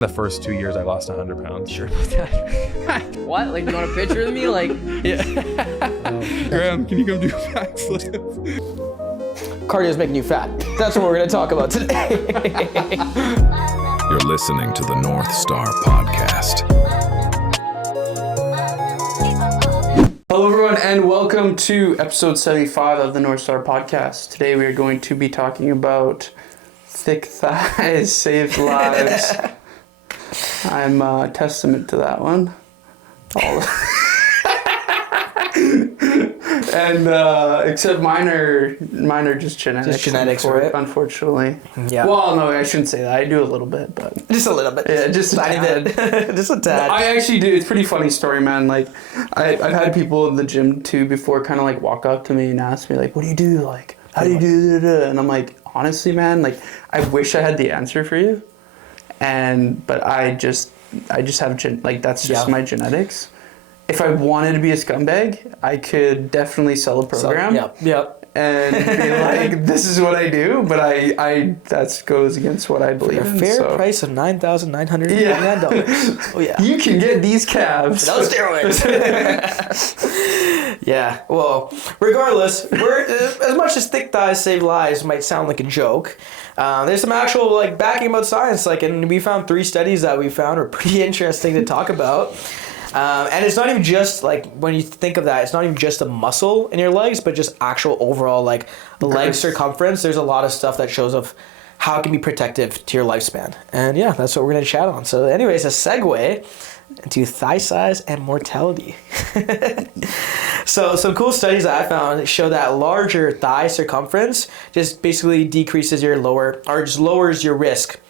The first 2 years, I lost 100 pounds. Sure about that. What? Like, you want a picture of me? Like, Yeah. Graham, can you come do a backflip? Cardio's making you fat. That's what we're going to talk about today. You're listening to the Northstar podcast. Hello, everyone, and welcome to episode 75 of the Northstar podcast. Today, we are going to be talking about thick thighs save lives. I'm a testament to that one. And except mine are just genetics. Just genetics, right? Unfortunately. Yeah. Well, no, I shouldn't say that. I do a little bit, but Just a little bit. yeah, just a tiny tad. bit. Just a tad. I actually do. It's a pretty funny story, man. Like, I've had people in the gym too before kind of like walk up to me and ask me like, "What do you do? Like, how do you do?" And I'm like, honestly, man, like, I wish I had the answer for you, but I just have that's just my genetics. If I wanted to be a scumbag, I could definitely sell a program. Yep. And be like, this is what I do, but I that goes against what I believe For a in. fair price of $9,999. Oh, yeah. You can get these calves. No steroids. Yeah. Well, regardless, we're as much as thick thighs save lives might sound like a joke. There's some actual like backing about science. And we found 3 studies that we found are pretty interesting to talk about. And it's not even just like when you think of that, it's not even just a muscle in your legs, but just actual overall like leg circumference. There's a lot of stuff that shows of how it can be protective to your lifespan. And yeah, that's what we're going to chat on. So anyways, a segue into thigh size and mortality. So some cool studies that I found show that larger thigh circumference just basically decreases your just lowers your risk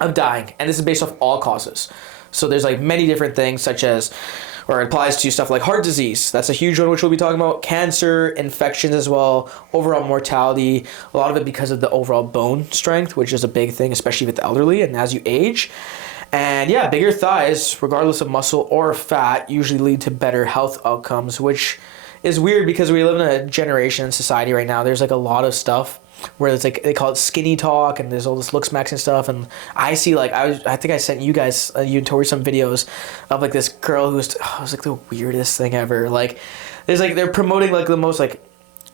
of dying. And this is based off all causes. So there's like many different things such as, or it applies to stuff like heart disease. That's a huge one, which we'll be talking about. Cancer, infections as well, overall mortality, a lot of it because of the overall bone strength, which is a big thing, especially with the elderly and as you age. And yeah, bigger thighs, regardless of muscle or fat, usually lead to better health outcomes, which is weird because we live in a generation in society right now. There's like a lot of stuff where it's like they call it skinny talk and there's all this looks max and stuff, and I see like I think I sent you guys you and Tori some videos of like this girl who was like the weirdest thing ever. Like there's like they're promoting like the most like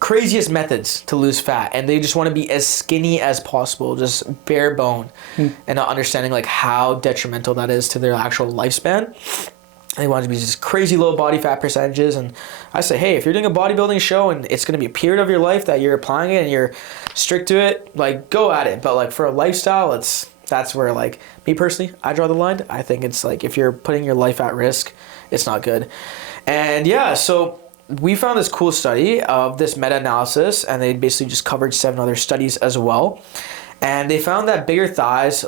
craziest methods to lose fat, and they just want to be as skinny as possible, just bare bone, and not understanding like how detrimental that is to their actual lifespan. They want it to be just crazy low body fat percentages. And I say, hey, if you're doing a bodybuilding show and it's going to be a period of your life that you're applying it and you're strict to it, like go at it. But like for a lifestyle, that's where like me personally, I draw the line. I think it's like if you're putting your life at risk, it's not good. And yeah, so we found this cool study of this meta-analysis, and they basically just covered 7 other studies as well. And they found that bigger thighs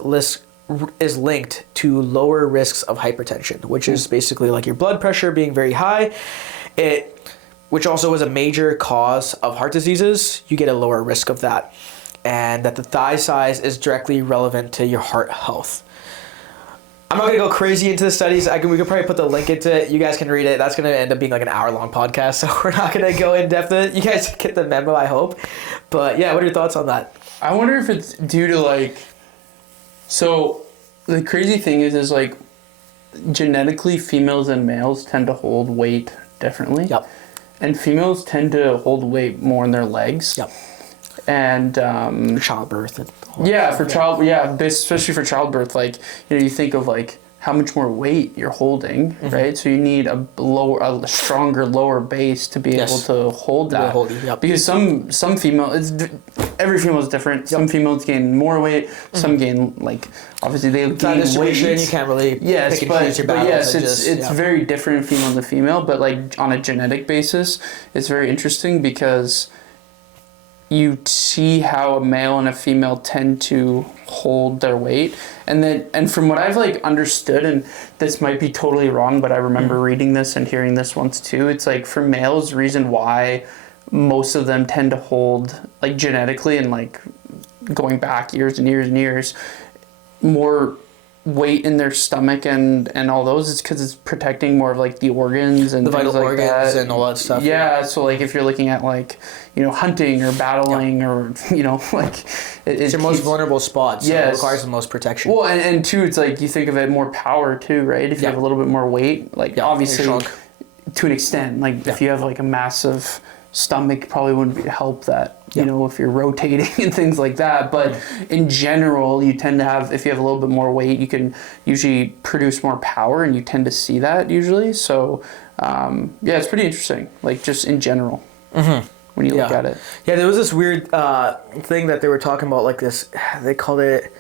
is linked to lower risks of hypertension, which is basically like your blood pressure being very high, which also is a major cause of heart diseases. You get a lower risk of that, and that the thigh size is directly relevant to your heart health. I'm not going to go crazy into the studies. We could probably put the link into it. You guys can read it. That's going to end up being like an hour-long podcast, so we're not going to go in depth in it. You guys get the memo, I hope. But yeah, what are your thoughts on that? I wonder if it's due to like, so the crazy thing is like genetically females and males tend to hold weight differently. Yep. And females tend to hold weight more in their legs. Yep. And Childbirth. Especially for childbirth, like, you know, you think of like how much more weight you're holding, right? So you need a stronger lower base to be able to hold that. Because some female, every female is different. Some females gain more weight. Some gain like obviously they gain weight. You can't really pick and choose your battles. It's very different female to female. But like on a genetic basis, it's very interesting because you see how a male and a female tend to hold their weight, and from what I've like understood, and this might be totally wrong, but I remember reading this and hearing this once too. It's like for males, the reason why most of them tend to hold like genetically and like going back years and years and years more weight in their stomach and all those, it's because it's protecting more of like the organs and The things vital like organs that. and all that stuff. Yeah, so like if you're looking at like, you know, hunting or battling or, you know, like It's your most vulnerable spot, so it requires the most protection. Well, and two, it's like you think of it more power too, right? If you have a little bit more weight, like obviously to an extent, like if you have like a massive stomach, probably wouldn't help that. You know, if you're rotating and things like that. But in general, you tend to have, if you have a little bit more weight, you can usually produce more power, and you tend to see that usually. So, yeah, it's pretty interesting, like just in general, when you look at it. Yeah, there was this weird thing that they were talking about, like this, they called it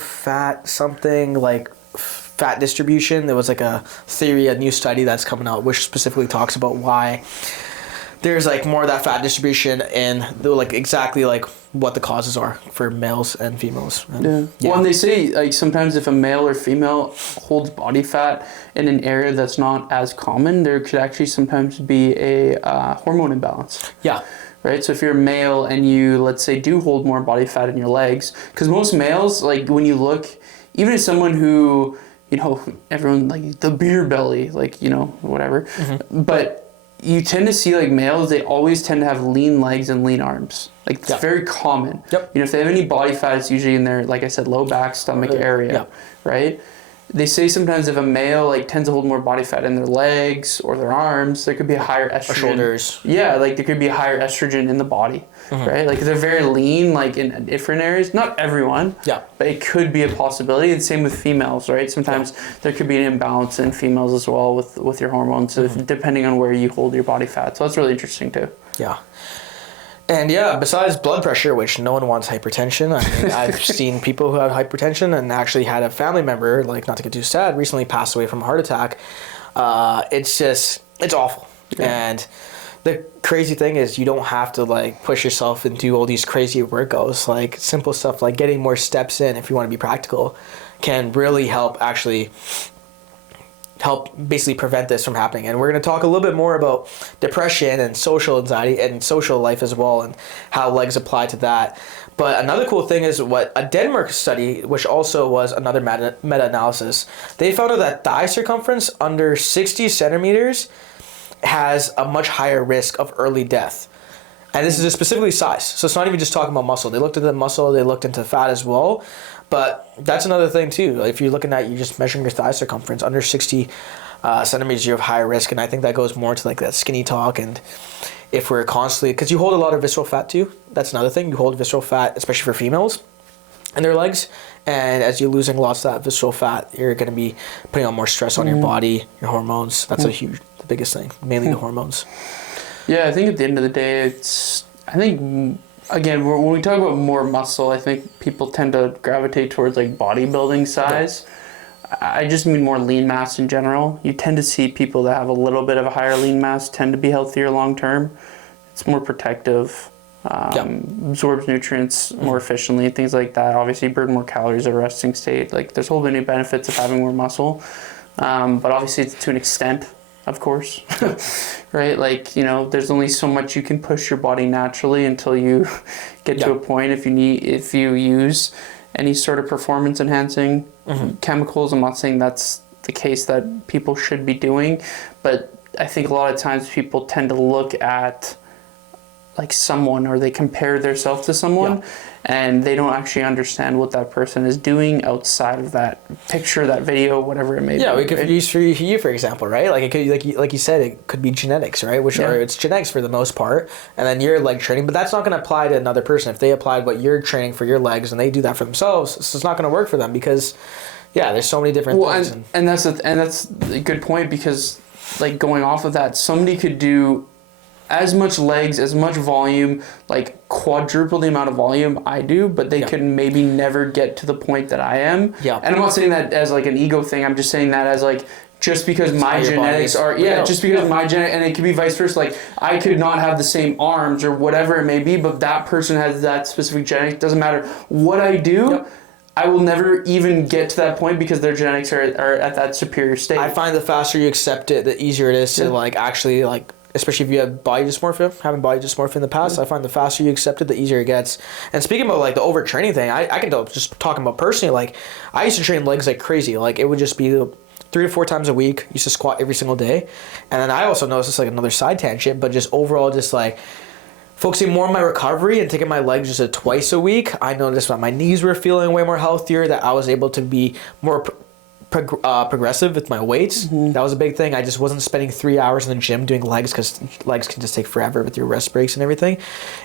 fat something, like fat distribution. There was like a theory, a new study that's coming out, which specifically talks about why there's like more of that fat distribution, and like exactly like what the causes are for males and females. And, Well, and they say like sometimes if a male or female holds body fat in an area that's not as common, there could actually sometimes be a hormone imbalance. Yeah. Right. So if you're a male and you, let's say, do hold more body fat in your legs, because most males, like when you look, even as someone who, you know, everyone like the beer belly, like, you know, whatever, but you tend to see like males, they always tend to have lean legs and lean arms. Like it's very common. You know, if they have any body fat, it's usually in their, like I said, low back, stomach area, right? They say sometimes if a male like tends to hold more body fat in their legs or their arms, there could be a higher estrogen. Or shoulders. Yeah, like there could be a higher estrogen in the body, right? Like they're very lean, like in different areas. Not everyone, but it could be a possibility. And same with females, right? Sometimes there could be an imbalance in females as well with your hormones, depending on where you hold your body fat. So that's really interesting too. Yeah. And yeah, besides blood pressure, which no one wants hypertension. I mean, I've seen people who have hypertension and actually had a family member, like not to get too sad, recently passed away from a heart attack. It's awful. And the crazy thing is you don't have to like push yourself and do all these crazy workouts. Like simple stuff like getting more steps in, if you want to be practical, can really help basically prevent this from happening. And we're going to talk a little bit more about depression and social anxiety and social life as well, and how legs apply to that. But another cool thing is what a Denmark study, which also was another meta-analysis, they found out that thigh circumference under 60 centimeters has a much higher risk of early death. And this is specifically size. So it's not even just talking about muscle. They looked at the muscle, they looked into fat as well. But that's another thing too. If you're looking at, you're just measuring your thigh circumference under 60 centimeters, you have higher risk. And I think that goes more to like that skinny talk. And if we're constantly, because you hold a lot of visceral fat too. That's another thing. You hold visceral fat, especially for females and their legs. And as you're losing lots of that visceral fat, you're going to be putting on more stress on your body, your hormones. That's the biggest thing, mainly the hormones. Yeah, I think at the end of the day, again, when we talk about more muscle, I think people tend to gravitate towards like bodybuilding size. I just mean more lean mass in general. You tend to see people that have a little bit of a higher lean mass tend to be healthier long term. It's more protective, absorbs nutrients more efficiently, things like that. Obviously, burn more calories at a resting state. Like there's a whole many benefits of having more muscle, but obviously it's to an extent. Of course, right? Like, you know, there's only so much you can push your body naturally until you get to a point. If you use any sort of performance enhancing chemicals, I'm not saying that's the case that people should be doing, but I think a lot of times people tend to look at like someone, or they compare themselves to someone, and they don't actually understand what that person is doing outside of that picture, that video, whatever it may be. Yeah, we could use for you, for example, right? Like it could, like you said, it could be genetics, right? Which are, it's genetics for the most part, and then your leg training, but that's not going to apply to another person. If they applied what you're training for your legs and they do that for themselves, it's not going to work for them because, there's so many different things. And that's a good point, because like going off of that, somebody could do as much legs, as much volume, like quadruple the amount of volume I do, but they could maybe never get to the point that I am. Yeah. And I'm not saying that as like an ego thing. I'm just saying that as like, just because my genetics are, just because my genetic, and it could be vice versa. Like I could not have the same arms or whatever it may be, but that person has that specific genetic. Doesn't matter what I do. I will never even get to that point because their genetics are at that superior state. I find the faster you accept it, the easier it is to like actually like especially if you have body dysmorphia, having body dysmorphia in the past. I find the faster you accept it, the easier it gets. And speaking about like the overtraining thing, I can just talking about personally, like I used to train legs like crazy. Like it would just be 3 to 4 times a week. Used to squat every single day. And then I also noticed, this like another side tangent, but just overall just like focusing more on my recovery and taking my legs just twice a week, I noticed that my knees were feeling way more healthier, that I was able to be more progressive with my weights. That was a big thing. I just wasn't spending 3 hours in the gym doing legs, because legs can just take forever with your rest breaks and everything.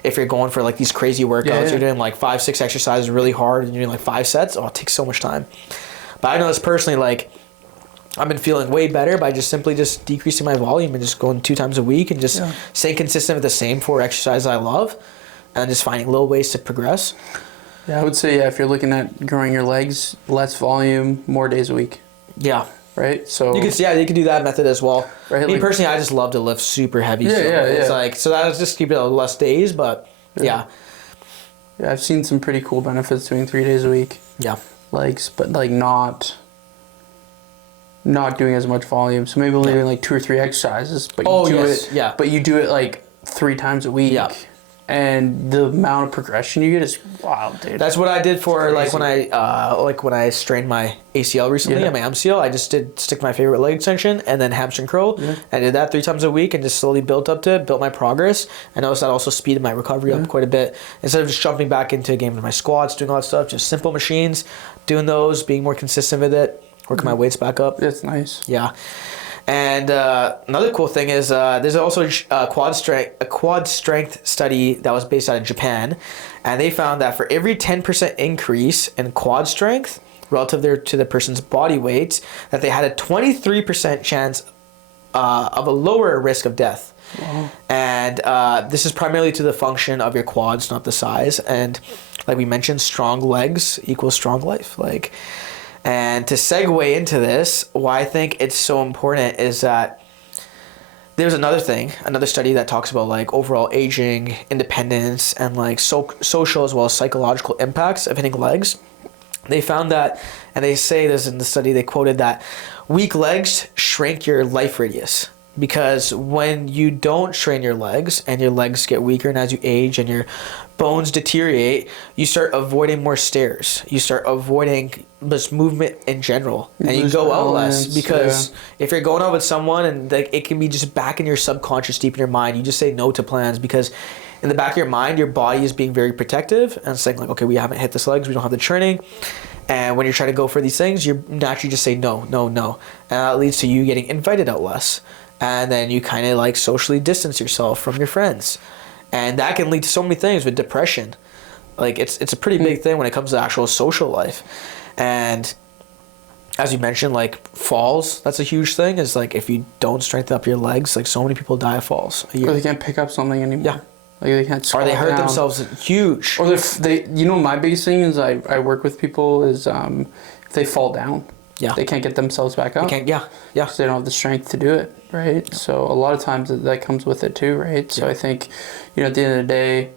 If you're going for like these crazy workouts, you're doing like 5-6 exercises really hard and you're doing like 5 sets, it takes so much time. But I noticed personally, like I've been feeling way better by just simply just decreasing my volume and just going 2 times a week and just staying consistent with the same 4 exercises I love, and just finding little ways to progress. Yeah, I would say, if you're looking at growing your legs, less volume, more days a week. Yeah. Right? So you could do that method as well. Right, Me like, personally, I just love to lift super heavy. Yeah, so it's yeah. like, so that was just keep it less days, but yeah. Yeah, I've seen some pretty cool benefits doing 3 days a week. Yeah. Legs, but like not doing as much volume. So maybe only doing like 2 or 3 exercises, but you do it like 3 times a week. Yeah. And the amount of progression you get is wild, dude. That's what I did for like when I strained my ACL recently and my MCL. I just did stick my favorite leg extension and then hamstring curl. Yeah. I did that 3 times a week and just slowly built up to it, built my progress. I noticed that also speeded my recovery up quite a bit. Instead of just jumping back into a game with my squats, doing all that stuff, just simple machines, doing those, being more consistent with it, working my weights back up. That's nice. Yeah. And another cool thing is there's also a quad strength study that was based out of Japan, and they found that for every 10% increase in quad strength relative to the person's body weight, that they had a 23% chance of a lower risk of death. Wow. And this is primarily to the function of your quads, not the size. And like we mentioned, strong legs equals strong life. And to segue into this, why I think it's so important is that there's another study that talks about like overall aging, independence, and like social as well as psychological impacts of hitting legs. They found that, and they say this in the study, they quoted that weak legs shrink your life radius. Because when you don't train your legs and your legs get weaker, and as you age and your bones deteriorate, you start avoiding more stairs. You start avoiding this movement in general, and you go out less. Because if you're going out with someone and like it can be just back in your subconscious, deep in your mind, you just say no to plans because in the back of your mind, your body is being very protective and saying like, okay, we haven't hit this legs, we don't have the training. And when you're trying to go for these things, you naturally just say no. And that leads to you getting invited out less. And then you kind of like socially distance yourself from your friends. And that can lead to so many things with depression. Like it's a pretty big thing when it comes to actual social life. And as you mentioned, like falls, that's a huge thing. Is like if you don't strengthen up your legs, like so many people die of falls a year. Or they can't pick up something anymore. Yeah. Like they can't squat or they hurt down. themselves huge. Or they my biggest thing is I work with people is if they fall down. Yeah. They can't get themselves back up. Because they don't have the strength to do it, right? Yeah. So a lot of times that comes with it too, right? So I think, at the end of the day,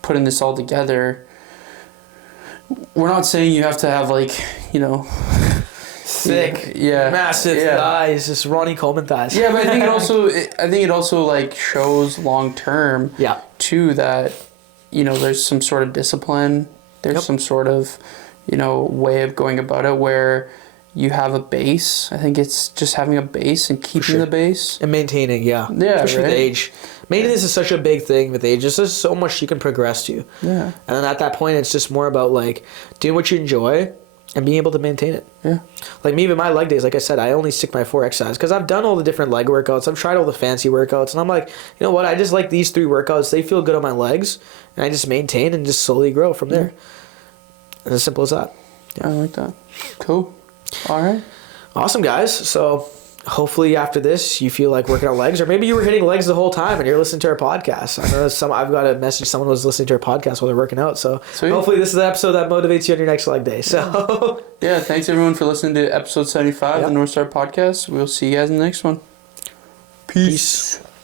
putting this all together, we're not saying you have to have thick, massive thighs, just Ronnie Coleman thighs. Yeah, but I think it also like shows long term too that, there's some sort of discipline, there's some sort of, way of going about it where you have a base. I think it's just having a base and keeping the base. And maintaining, especially with age. Maintenance is such a big thing with age. There's just so much you can progress to. Yeah. And then at that point, it's just more about like doing what you enjoy and being able to maintain it. Yeah. Like me with my leg days, like I said, I only stick my 4 exercises because I've done all the different leg workouts. I've tried all the fancy workouts. And I'm like, you know what? I just like these 3 workouts. They feel good on my legs. And I just maintain and just slowly grow from there. And as simple as that. Yeah. I like that. Cool. All right. Awesome, guys. So hopefully after this, you feel like working out legs, or maybe you were hitting legs the whole time and you're listening to our podcast. I know I've got a message. Someone was listening to our podcast while they're working out. So hopefully this is the episode that motivates you on your next leg day. So thanks everyone for listening to episode 75 of the Northstar podcast. We'll see you guys in the next one. Peace.